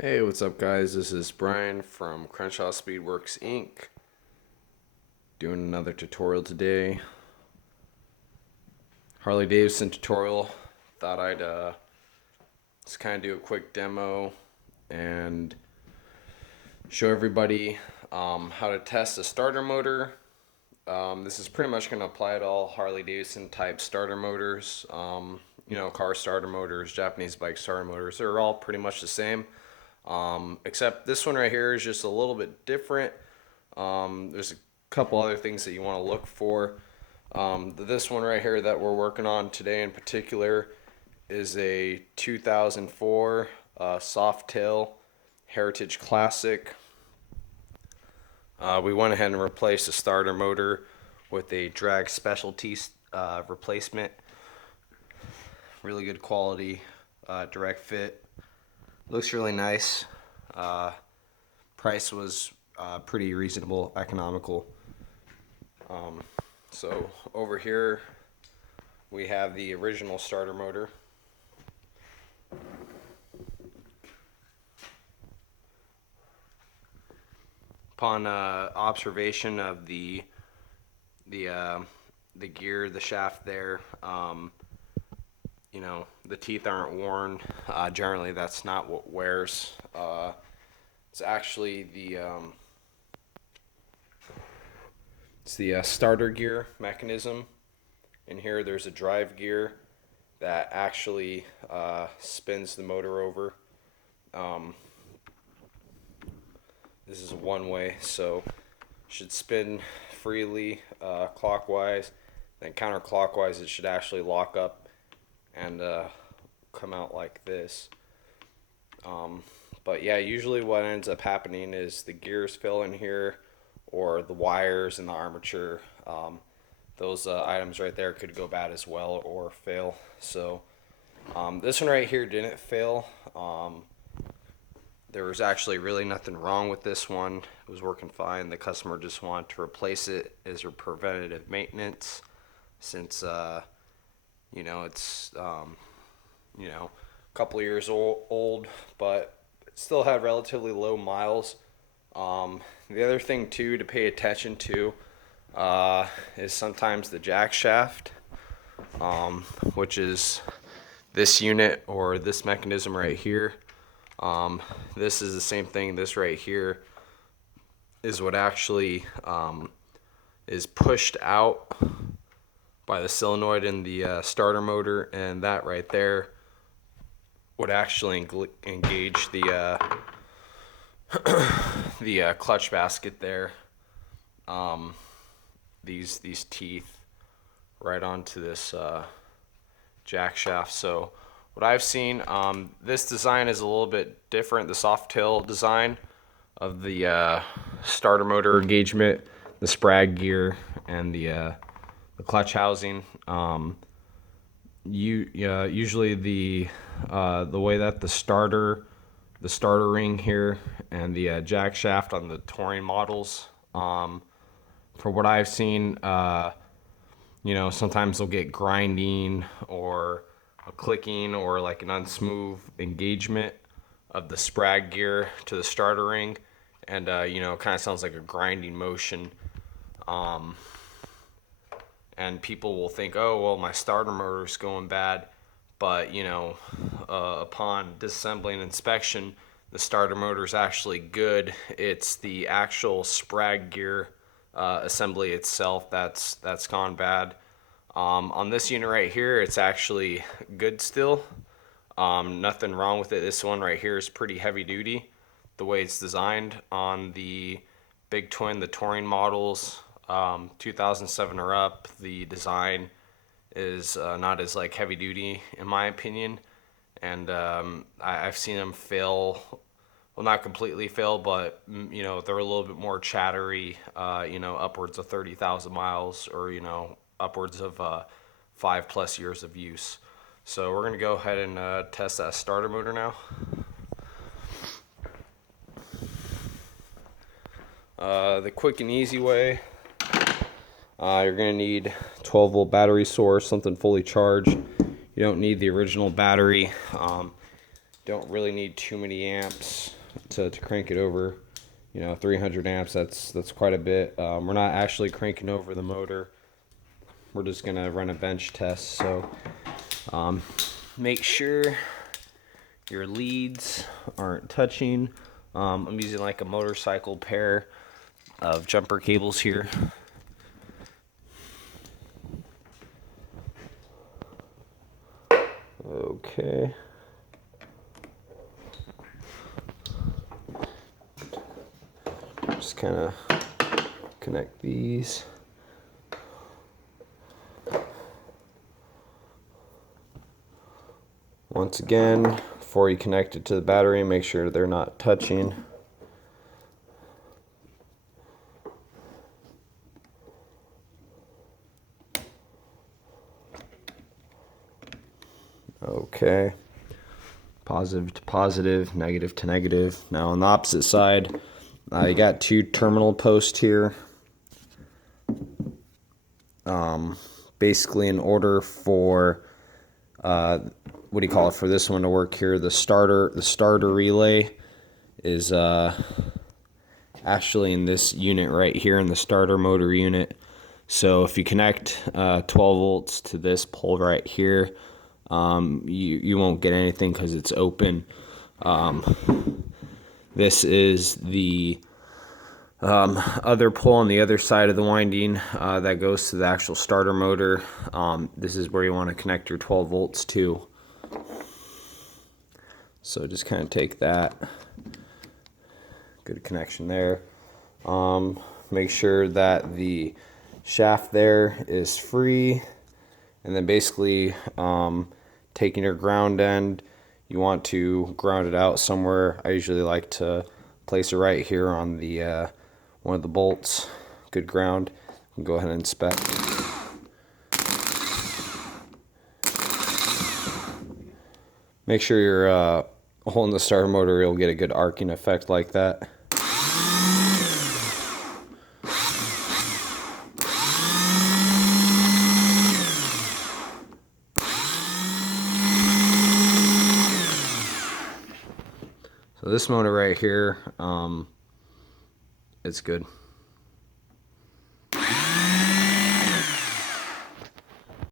Hey, what's up, guys? This is Brian from Crenshaw Speedworks Inc. Doing another tutorial today. Harley Davidson tutorial. Thought I'd just kind of do a quick demo and show everybody how to test a starter motor. This is pretty much going to apply to all Harley Davidson type starter motors. Car starter motors, Japanese bike starter motors. They're all pretty much the same. Except this one right here is just a little bit different. There's a couple other things that you want to look for. This one right here that we're working on today in particular is a 2004 Softail Heritage Classic. We went ahead and replaced the starter motor with a drag specialty replacement. Really good quality, direct fit. Looks really nice. Price was pretty reasonable, economical. So over here we have the original starter motor. Upon observation of the gear, the shaft there, the teeth aren't worn. Generally, that's not what wears. It's actually the starter gear mechanism. In here, there's a drive gear that actually spins the motor over. This is one way, so should spin freely clockwise. Then counterclockwise, it should actually lock up and come out like this. But yeah, usually what ends up happening is the gears fail in here, or the wires and the armature. Those items right there could go bad as well or fail. So this one right here didn't fail. There was actually really nothing wrong with this one. It was working fine. The customer just wanted to replace it as a preventative maintenance, since it's a couple of years old, but it still had relatively low miles. The other thing too to pay attention to is sometimes the jack shaft, which is this unit or this mechanism right here. This is the same thing. This right here is what actually is pushed out by the solenoid in the starter motor, and that right there would actually engage the the clutch basket there. These teeth right onto this jack shaft. So what I've seen, this design is a little bit different. The Softail design of the starter motor engagement, the sprag gear, and the clutch housing. Usually the way that the starter ring here and the jack shaft on the touring models, for what I've seen, sometimes they'll get grinding or a clicking or like an unsmooth engagement of the sprag gear to the starter ring, and it kind of sounds like a grinding motion. And people will think, oh, well, my starter motor's going bad. But, upon disassembling and inspection, the starter motor is actually good. It's the actual sprag gear assembly itself that's gone bad. On this unit right here, it's actually good still. Nothing wrong with it. This one right here is pretty heavy duty, the way it's designed. On the Big Twin, the touring models, 2007 or up, the design is not as like heavy duty in my opinion, and I've seen them fail. Well, not completely fail, but they're a little bit more chattery. Upwards of 30,000 miles, or upwards of 5+ years of use. So we're gonna go ahead and test that starter motor now. The quick and easy way. You're going to need 12-volt battery source, something fully charged. You don't need the original battery. don't really need too many amps to crank it over. 300 amps, that's quite a bit. We're not actually cranking over the motor. We're just gonna run a bench test. So make sure your leads aren't touching. I'm using like a motorcycle pair of jumper cables here. Okay. Just kind of connect these. Once again, before you connect it to the battery, make sure they're not touching. Okay. Positive to positive, negative to negative. Now on the opposite side, you got 2 terminal posts here. Basically, in order for what do you call it, for this one to work here, the starter relay is actually in this unit right here, in the starter motor unit. So if you connect 12 volts to this pole right here, you won't get anything because it's open. This is the other pole on the other side of the winding that goes to the actual starter motor. This is where you want to connect your 12 volts to. So just kind of take that. Good connection there. Make sure that the shaft there is free, and then basically taking your ground end, you want to ground it out somewhere. I usually like to place it right here on the one of the bolts. Good ground. Go ahead and inspect. Make sure you're holding the starter motor, you'll get a good arcing effect like that. So this motor right here, it's good.